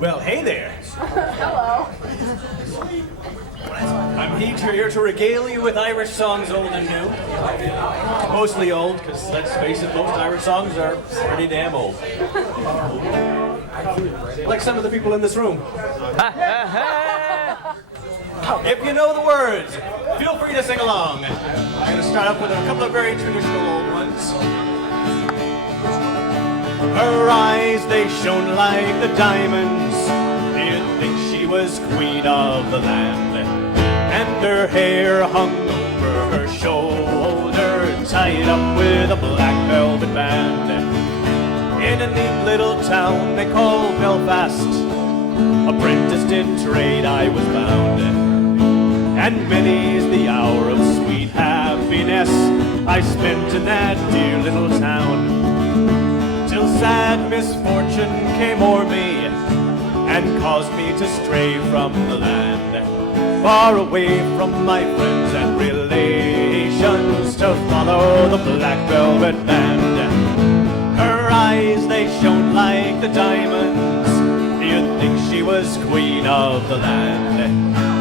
Well, hey there. Hello. I'm here to regale you with Irish songs old and new. Mostly old, because let's face it, most Irish songs are pretty damn old. Like some of the people in this room. If you know the words, feel free to sing along. I'm going to start off with a couple of very traditional old ones. Her eyes, they shone like the diamonds. You'd think she was queen of the land. And her hair hung over her shoulder, tied up with a black velvet band. In a neat little town they call Belfast, apprenticed in trade I was bound. And many's the hour of sweet happiness I spent in that dear little town. Till sad misfortune came o'er me and caused me to stray from the land, far away from my friends and relations, to follow the black velvet band. Her eyes, they shone like the diamonds. You'd think she was queen of the land.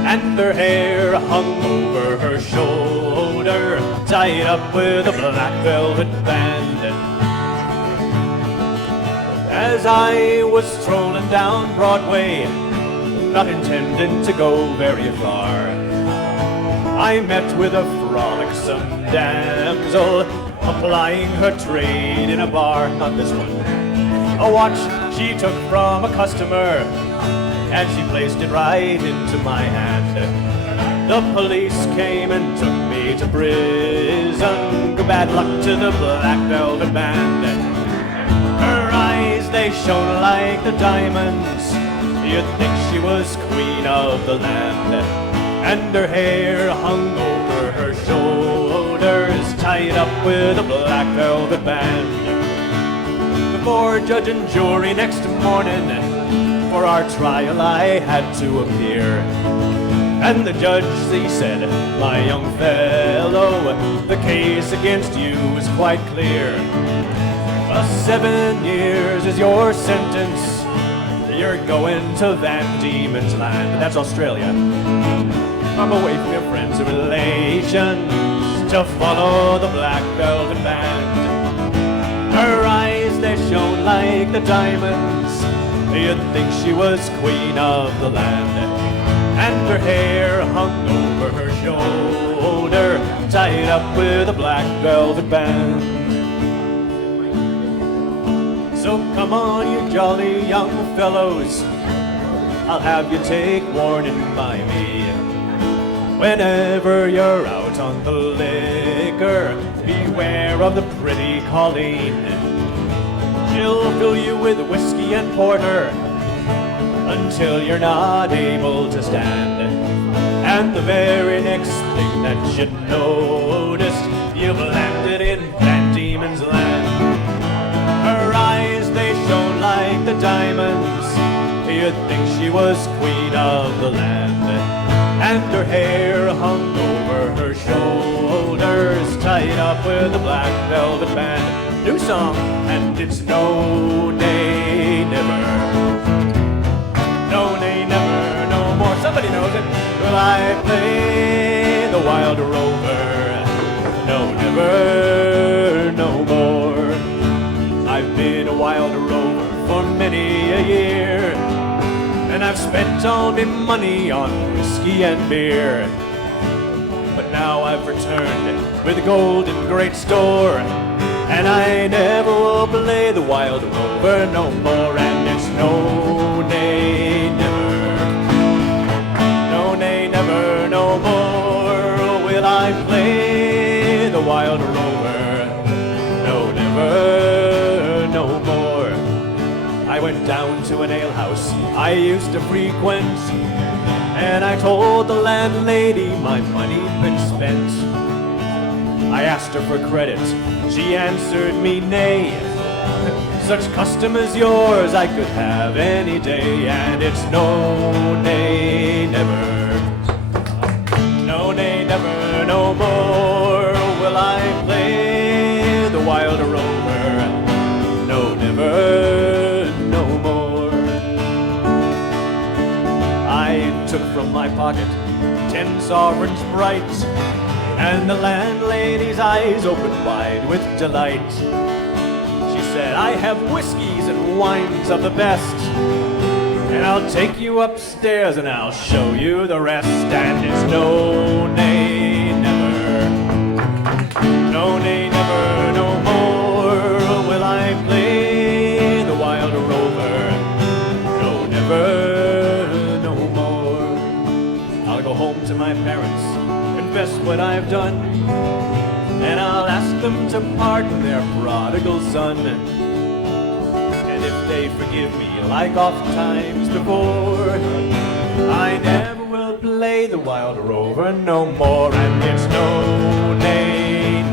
And her hair hung over her shoulder, tied up with a black velvet band. As I was strolling down Broadway, not intending to go very far, I met with a frolicsome damsel, applying her trade in a bar. Not this one. A watch she took from a customer, and she placed it right into my hand. The police came and took me to prison. Bad luck to the black velvet band. Her eyes, they shone like the diamonds. You'd think she was queen of the land. And her hair hung over her shoulders, tied up with a black velvet band. Before judge and jury next morning, for our trial I had to appear. And the judge, he said, "My young fellow, the case against you is quite clear. 7 years is your sentence. You're going to Van Diemen's Land." That's Australia. I'm away from your friends and relations to follow the black velvet band. Her eyes, they shone like the diamonds. You'd think she was queen of the land. And her hair hung over her shoulder, tied up with a black velvet band. So come on, you jolly young fellows, I'll have you take warning by me. Whenever you're out on the liquor, beware of the pretty Colleen. She'll fill you with whiskey and porter until you're not able to stand. And the very next thing that you noticed, you've landed in Van Diemen's Land. Her eyes, they shone like the diamonds. You'd think she was queen of the land. And her hair hung over her shoulders, tied up with a black velvet band. New song, and it's no, nay, never. No, nay, never, no more. Somebody knows it. Will I play the wild rover? No, never, no more. I've been a wild rover for many a year, and I've spent all my money on whiskey and beer. But now I've returned with gold in great store, and I never will play the wild rover no more. And it's no, nay, never. No, nay, never, no more will I play the wild rover. No, never, no more. I went down to an alehouse I used to frequent, and I told the landlady my money'd been spent. I asked her for credit, she answered me nay. Such custom as yours I could have any day. And it's no, nay, never. No, nay, never, no more will I play the wild rover. No, never, no more. took from my pocket 10 sovereigns bright, and the landlady's eyes opened wide with delight. She said, I have whiskeys and wines of the best, and I'll take you upstairs and I'll show you the rest. And it's no, nay, never, no, nay, never, no more will I play the wild rover. No, never, no more. I'll go home to my parents, confess what I've done, and I'll ask them to pardon their prodigal son. And if they forgive me like oft times before, I never will play the wild rover no more. And it's no, nay,